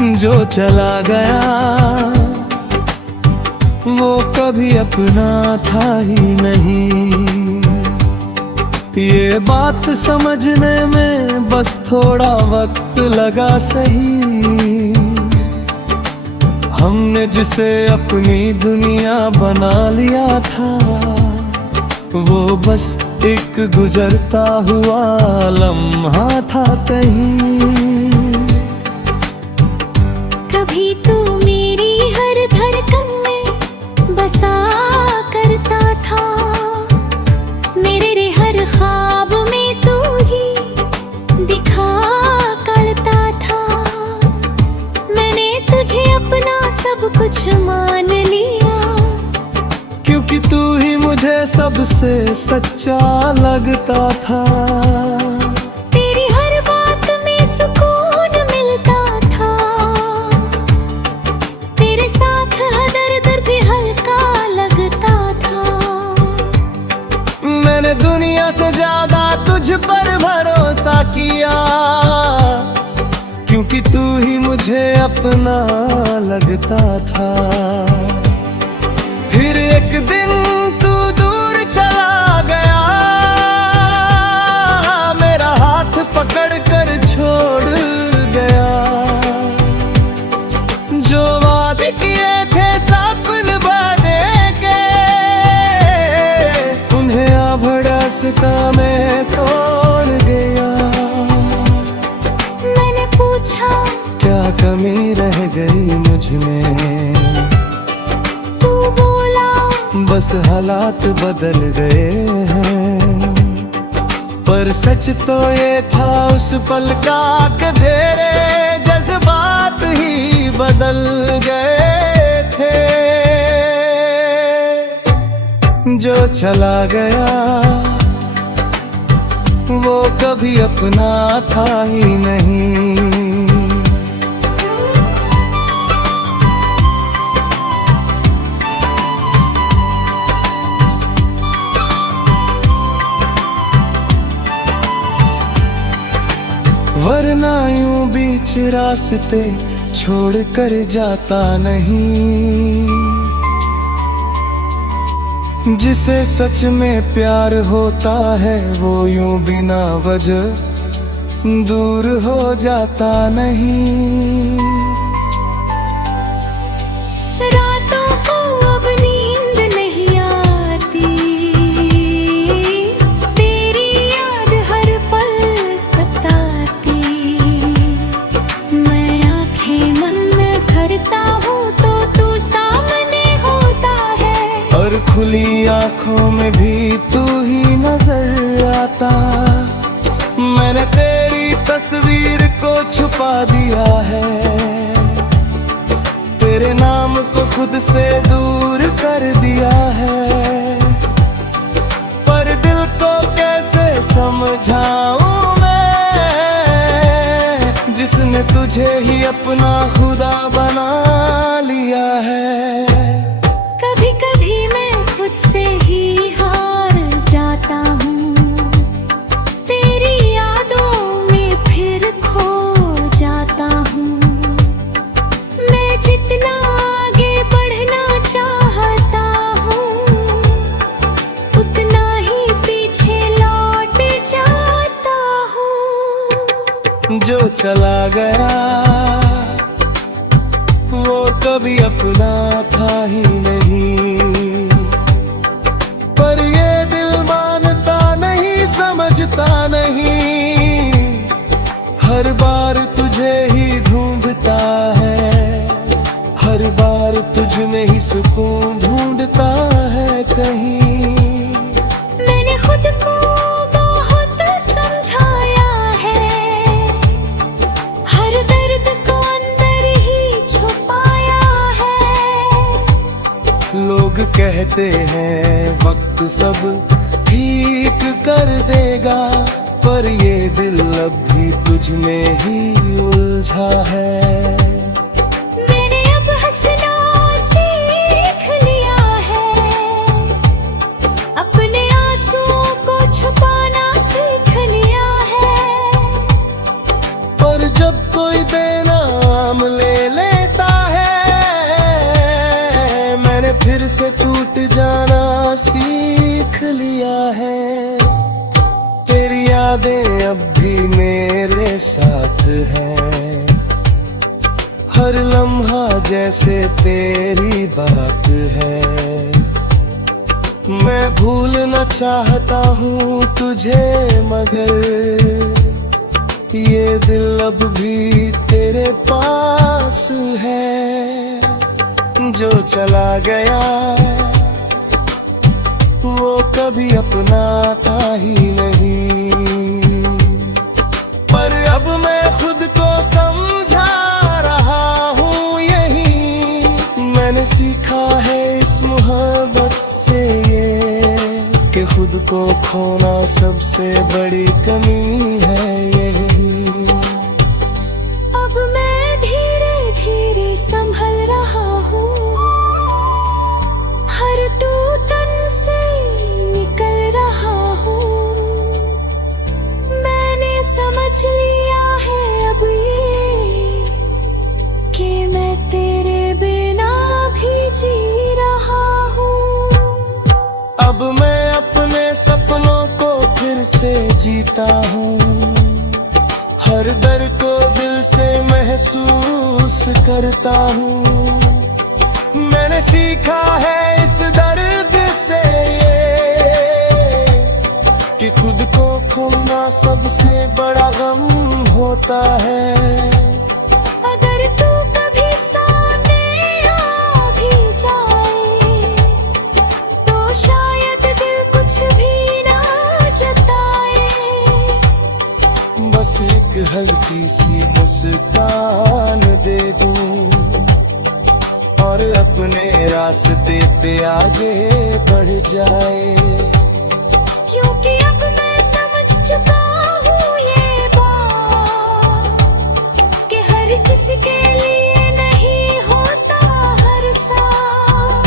जो चला गया वो कभी अपना था ही नहीं। ये बात समझने में बस थोड़ा वक्त लगा सही। हमने जिसे अपनी दुनिया बना लिया था वो बस एक गुजरता हुआ लम्हा था कहीं। कभी तू मेरी हर धड़कन में बसा करता था, मेरे हर ख्वाब में तू जी दिखा करता था। मैंने तुझे अपना सब कुछ मान लिया, क्योंकि तू ही मुझे सबसे सच्चा लगता था। तेरी हर बात में सुकून मिलता था, तेरे साथ हर दर्द भी हल्का लगता था। मैंने दुनिया से ज्यादा तुझ पर भरोसा किया, क्योंकि तू ही मुझे अपना लगता था। फिर एक दिन तू दूर चला गया, मेरा हाथ पकड़ कर छोड़ गया। जो वादे किए थे सपने बने के, उन्हें आभड़ासता में तोड़ गया। मैंने पूछा क्या कमी रह गई मुझ में, तू बोला बस हालात बदल गए हैं। पर सच तो ये था उस पल का कि तेरे जज्बात ही बदल गए थे। जो चला गया वो कभी अपना था ही नहीं। वरना यूं बीच रास्ते छोड़ कर जाता नहीं। जिसे सच में प्यार होता है वो यूं बिना वजह दूर हो जाता नहीं। रातों को अब नींद नहीं आती, तेरी याद हर पल सताती। मैं आंखें मन करता हूँ तो तू सामने होता है, और खुली आंखों में भी तू ही नजर आता। मैंने तेरी तस्वीर को छुपा दिया है, तेरे नाम को खुद से दूर कर दिया है। पर दिल को कैसे समझाऊं मैं, जिसने तुझे ही अपना खुदा बना लिया है। कभी कभी मैं खुद से ही हार जाता हूँ, तेरी यादों में फिर खो जाता हूँ। मैं जितना आगे बढ़ना चाहता हूँ, उतना ही पीछे लौट जाता हूँ। जो चला गया वो कभी अपना था ही नहीं। पर ये दिल मानता नहीं, समझता नहीं। हर बार तुझे ही ढूंढता है, हर बार तुझ में ही सुकून ढूंढता है कहीं। मैंने खुद को बहुत समझाया है, हर दर्द को अंदर ही छुपाया है। लोग कहते हैं वक्त सब ठीक कर देगा, पर ये दिल अब भी तुझ में ही उलझा है। मैंने अब हंसना सीख लिया है, अपने आंसुओं को छुपाना सीख लिया है। और जब कोई बेनाम ले फिर से टूट जाना सीख लिया है। तेरी यादें अब भी मेरे साथ हैं, हर लम्हा जैसे तेरी बात है। मैं भूलना चाहता हूँ तुझे, मगर ये दिल अब भी तेरे पास है। जो चला गया वो कभी अपना था ही नहीं, पर अब मैं खुद को समझा रहा हूँ यही। मैंने सीखा है इस मोहब्बत से ये, कि खुद को खोना सबसे बड़ी कमी है यही। अब मैं धीरे धीरे संभल रहा हूँ, हर टूटन से निकल रहा हूँ। मैंने समझ लिया है अब ये, कि मैं तेरे बिना भी जी रहा हूँ। अब मैं अपने सपनों को फिर से जीता हूँ, हर दर्द को दिल से महसूस करता हूँ। मैंने सीखा है इस दर्द से ये, कि खुद को खोना सबसे बड़ा गम होता है। अगर तू कभी सामने आ भी जाए, तो शायद दिल कुछ भी ना जताए। बस एक हल्की सी मुस्कान दे दूं, और अपने रास्ते पे आगे बढ़ जाए। क्योंकि अब मैं समझ चुका हूँ ये बात, कि हर किसके लिए नहीं होता हर साथ।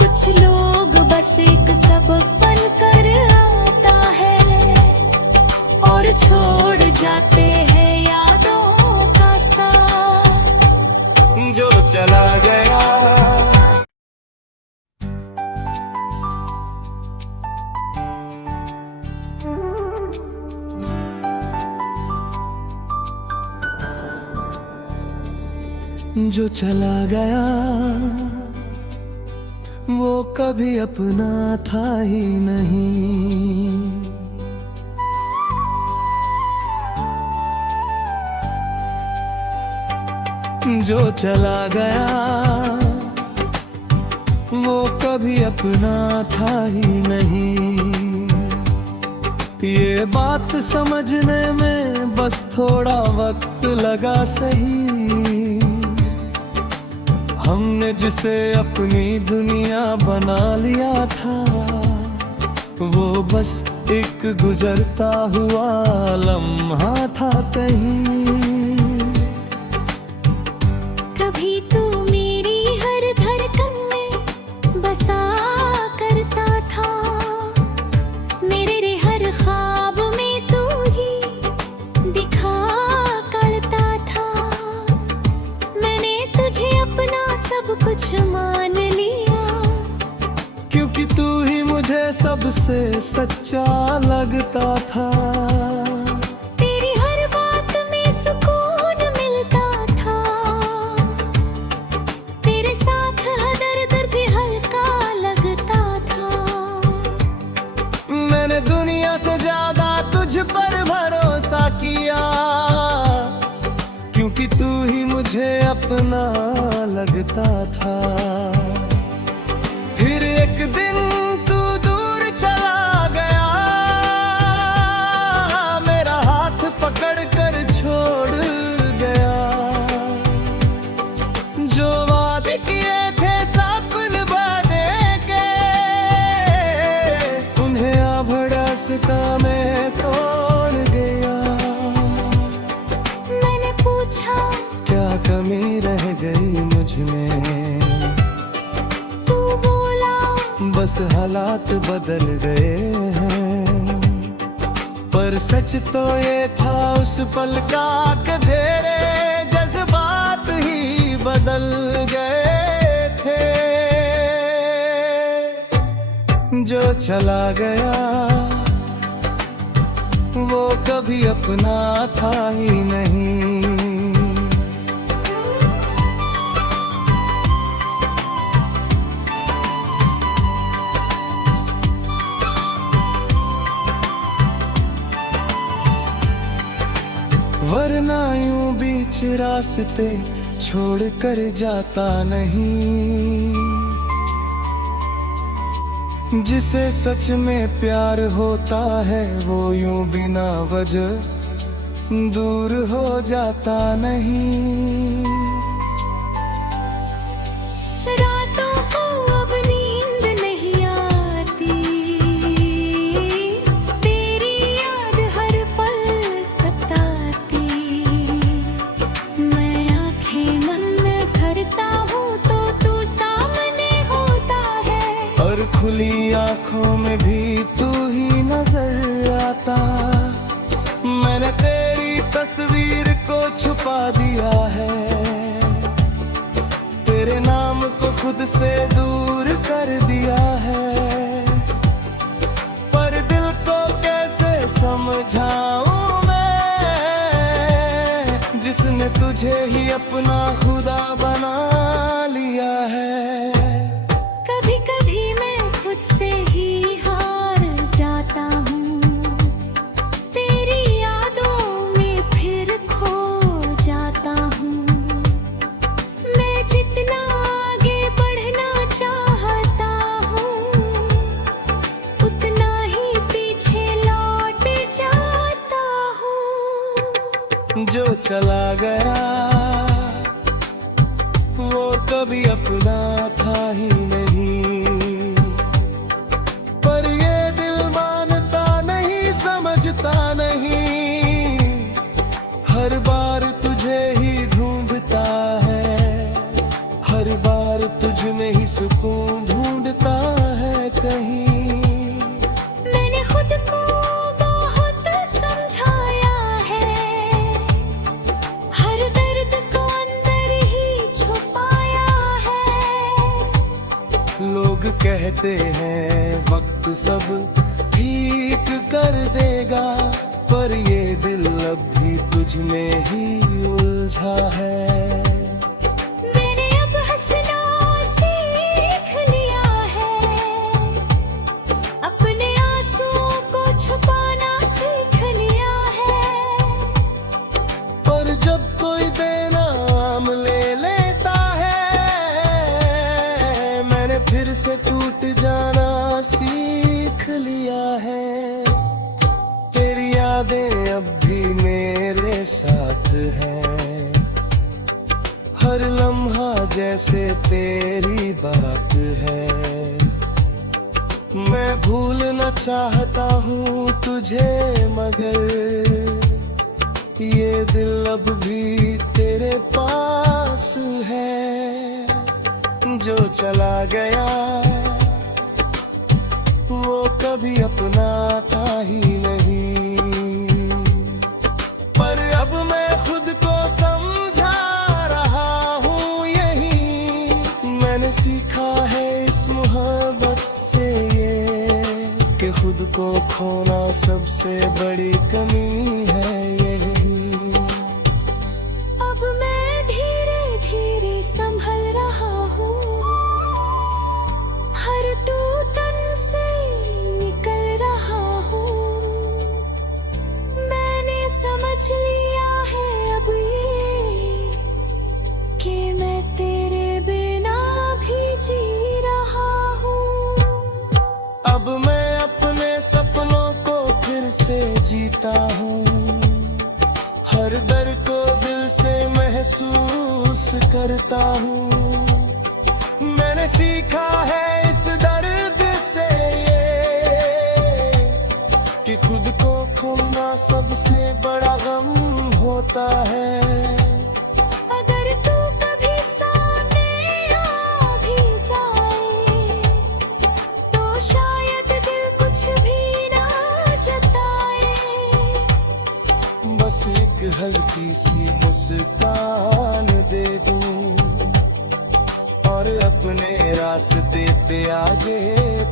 कुछ लोग बस एक सबक बन कर आता है, और छोड़ जाते हैं यादों का साथ। जो चला गया जो चला गया वो कभी अपना था ही नहीं। जो चला गया वो कभी अपना था ही नहीं। ये बात समझने में बस थोड़ा वक्त लगा सही। हमने जिसे अपनी दुनिया बना लिया था, वो बस एक गुजरता हुआ लम्हा था कहीं। कभी तू मेरी हर धड़कन में बसा करता था, मेरे हर ख्वाब में तू जी दिखा करता था। मैंने तुझे अपना सब कुछ मान लिया, क्योंकि तू ही मुझे सबसे सच्चा लगता था। तेरी हर बात में सुकून मिलता था, तेरे साथ हर दर्द भी हल्का लगता था। मैंने दुनिया से ज्यादा तुझ पर भरोसा किया, क्योंकि तू ही मुझे अपना लगता था। फिर एक दिन तू दूर चला गया, मेरा हाथ पकड़ कर छोड़ गया। जो वादे किए थे सपने बांधे के, उन्हें आभड़ासता में तोड़ गया। मैंने पूछा क्या कमी रह गई मुझ में, तू बोला बस हालात बदल गए हैं। पर सच तो ये था उस पल का, कि तेरे जज्बात ही बदल गए थे। जो चला गया वो कभी अपना था ही नहीं। वरना यूं बीच रास्ते छोड़ कर जाता नहीं। जिसे सच में प्यार होता है वो यूं बिना वजह दूर हो जाता नहीं। रातों को अब नींद नहीं आती, तेरी याद हर पल सताती। मैं आंखें मन करता हूँ तो तू सामने होता है, और खुली आंखों में भी तू ही नजर आता। मैंने तेरी तस्वीर को छुपा दिया है, तेरे नाम को खुद से दूर कर दिया है। पर दिल को कैसे समझाऊं मैं, जिसने तुझे ही अपना खुदा बना लिया है। कभी कभी मैं खुद से ही हार जाता हूँ, तेरी यादों में फिर खो जाता हूँ। मैं जितना आगे बढ़ना चाहता हूँ, उतना ही पीछे लौट जाता हूँ। जो चला गया वो कभी अपना था ही नहीं। पर ये दिल मानता नहीं, समझता नहीं। हर बार तुझे ही ढूंढता है, हर बार तुझ में ही सुकून ढूंढता है कहीं। मैंने खुद को बहुत समझाया है, हर दर्द को अंदर ही छुपाया है। लोग कहते हैं वक्त सब ठीक कर देगा, पर ये दिल अब भी तुझ में ही उलझा है। मैंने अब हंसना सीख लिया है, अपने आंसुओं को छुपाना सीख लिया है। पर जब कोई बेनाम ले लेता है, मैंने फिर से टूट जाना सीख लिया है। तेरी यादें अब भी मेरे साथ हैं, हर लम्हा जैसे तेरी बात है। मैं भूलना चाहता हूँ तुझे, मगर ये दिल अब भी तेरे पास है। जो चला गया वो कभी अपना था ही नहीं। पर अब मैं खुद को समझा रहा हूँ यही। मैंने सीखा है इस मोहब्बत से ये, कि खुद को खोना सबसे बड़ी कमी है यही। अब मैं धीरे धीरे संभल रहा हूँ, हर टूटन से निकल रहा हूँ। मैंने समझ लिया है अब ये, कि मैं तेरे बिना भी जी रहा हूँ। अब मैं अपने सपनों को फिर से जीता हूँ, हर दर्द को दिल से महसूस करता हूँ। मैंने सीखा है इस दर्द से ये, कि खुद को खोना सबसे बड़ा गम होता है। अगर तू कभी सामने आ भी जाए, तो शायद दिल कुछ भी ना जताए। बस एक हल्की सी मुस्कान दे दूं और अपने रास्ते पे आगे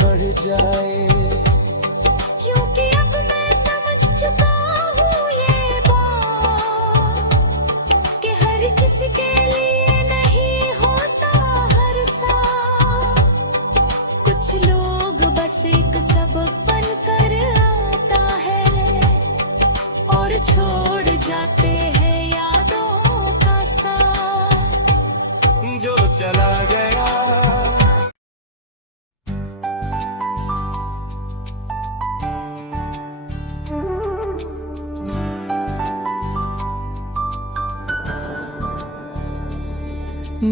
बढ़ जाए। क्योंकि अब मैं समझ चुका हूँ ये बात कि हर किसके लिए नहीं होता हर साथ। कुछ लोग बस एक सबक बनकर आता है और छोड़ जाते हैं यादों का साथ। जो चला गया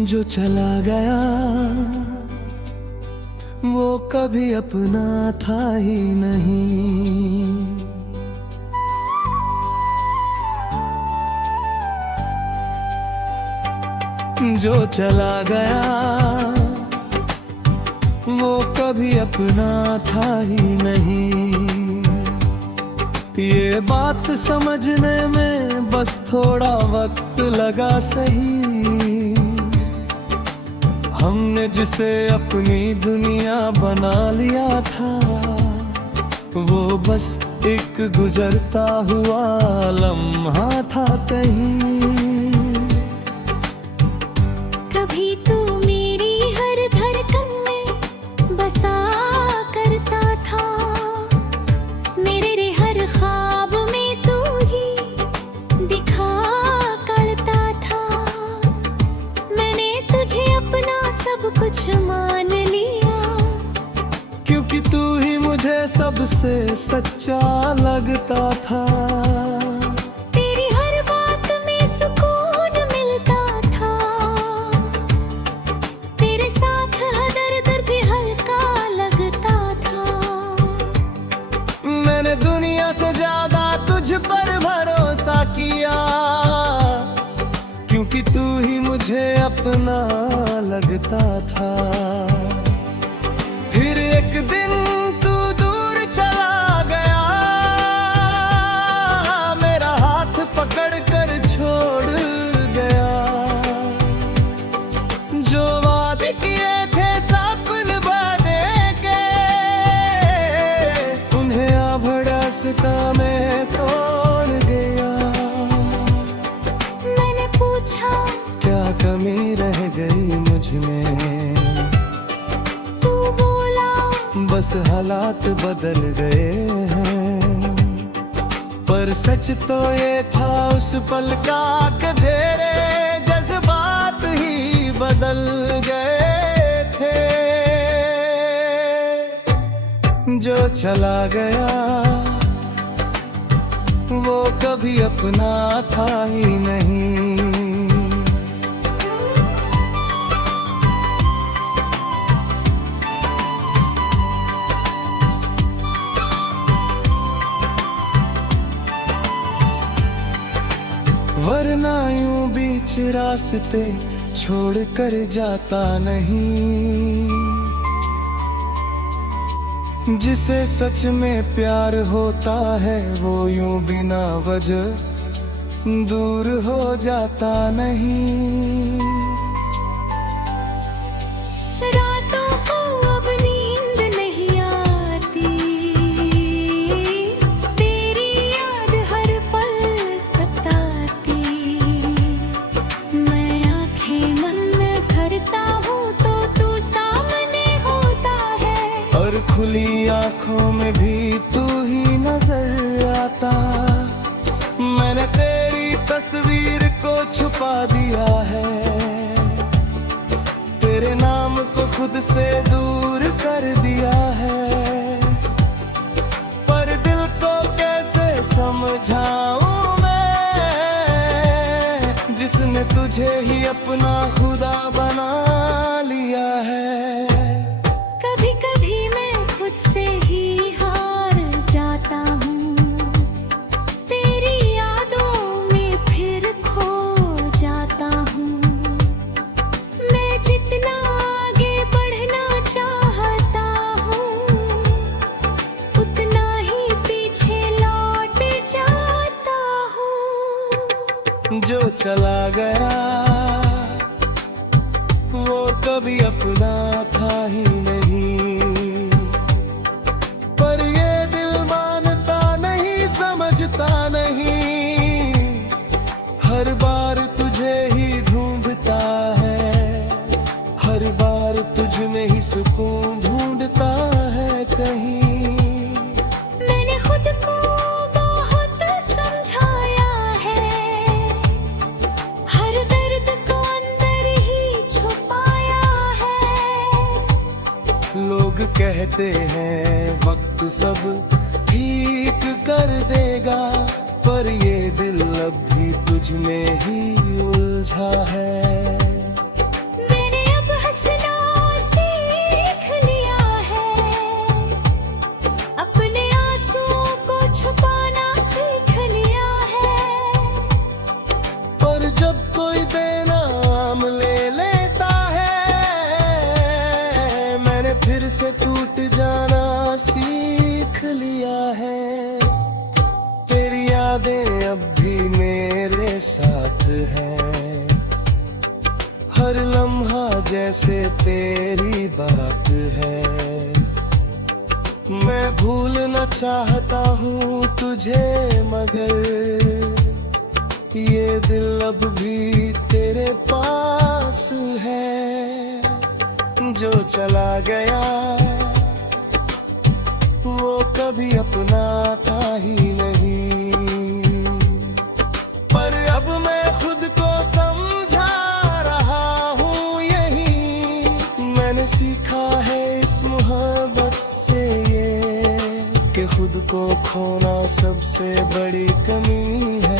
जो चला गया वो कभी अपना था ही नहीं। जो चला गया वो कभी अपना था ही नहीं। ये बात समझने में बस थोड़ा वक्त लगा सही। हमने जिसे अपनी दुनिया बना लिया था वो बस एक गुजरता हुआ लम्हा था कहीं। कभी तू मेरी हर धड़कन में बसा करता था, मेरे हर ख्वाब में तू जी दिखा करता था। मैंने तुझे अपना सब कुछ मान लिया, क्योंकि तू ही मुझे सबसे सच्चा लगता था। तेरी हर बात में सुकून मिलता था, तेरे साथ हर दर्द भी हल्का लगता था। मैंने दुनिया से ज्यादा तुझ पर भरोसा किया, क्योंकि तू ही मुझे अपना लगता था। फिर एक दिन तू दूर चला गया, मेरा हाथ पकड़ कर छोड़ गया। जो वादे किए थे सपने बने के, उन्हें आभड़ासता में तोड़ गया। मैंने पूछा क्या कमी रह गई मुझ में, तू बोला बस हालात बदल गए हैं। पर सच तो ये था उस पल का कि तेरे जज्बात ही बदल गए थे। जो चला गया वो कभी अपना था ही नहीं। वरना यूं बीच रास्ते छोड़ कर जाता नहीं। जिसे सच में प्यार होता है वो यूं बिना वजह दूर हो जाता नहीं। रातों को अब नींद नहीं आती, तेरी याद हर पल सताती। मैं आंखें मन करता हूँ तो तू सामने होता है, और खुली आंखों में भी तू ही नजर आता। मैंने तेरी तस्वीर को छुपा दिया है, तेरे नाम को खुद से दूर कर दिया है। पर दिल को कैसे समझाऊं मैं, जिसने तुझे ही अपना खुदा बना लिया है। कभी कभी मैं खुद से ही हार जाता हूँ, तेरी यादों में फिर खो जाता हूँ। मैं जितना आगे बढ़ना चाहता हूँ, उतना ही पीछे लौट जाता हूँ। जो चला गया वो कभी अपना कहते हैं वक्त सब ठीक कर देगा, पर ये दिल अब भी तुझ में ही उलझा है। मैंने अब हंसना सीख लिया है, अपने आंसुओं को छुपाना सीख लिया है। पर जब कोई बेनाम ले लेता है, मैंने फिर से टूट जाना सीख लिया है। तेरी यादें अब भी मेरे साथ हैं, हर लम्हा जैसे तेरी बात है। मैं भूलना चाहता हूँ तुझे, मगर ये दिल अब भी तेरे पास है। जो चला गया वो कभी अपना था ही नहीं, पर अब मैं खुद को समझा रहा हूँ यही। मैंने सीखा है इस मोहब्बत से ये, कि खुद को खोना सबसे बड़ी कमी है।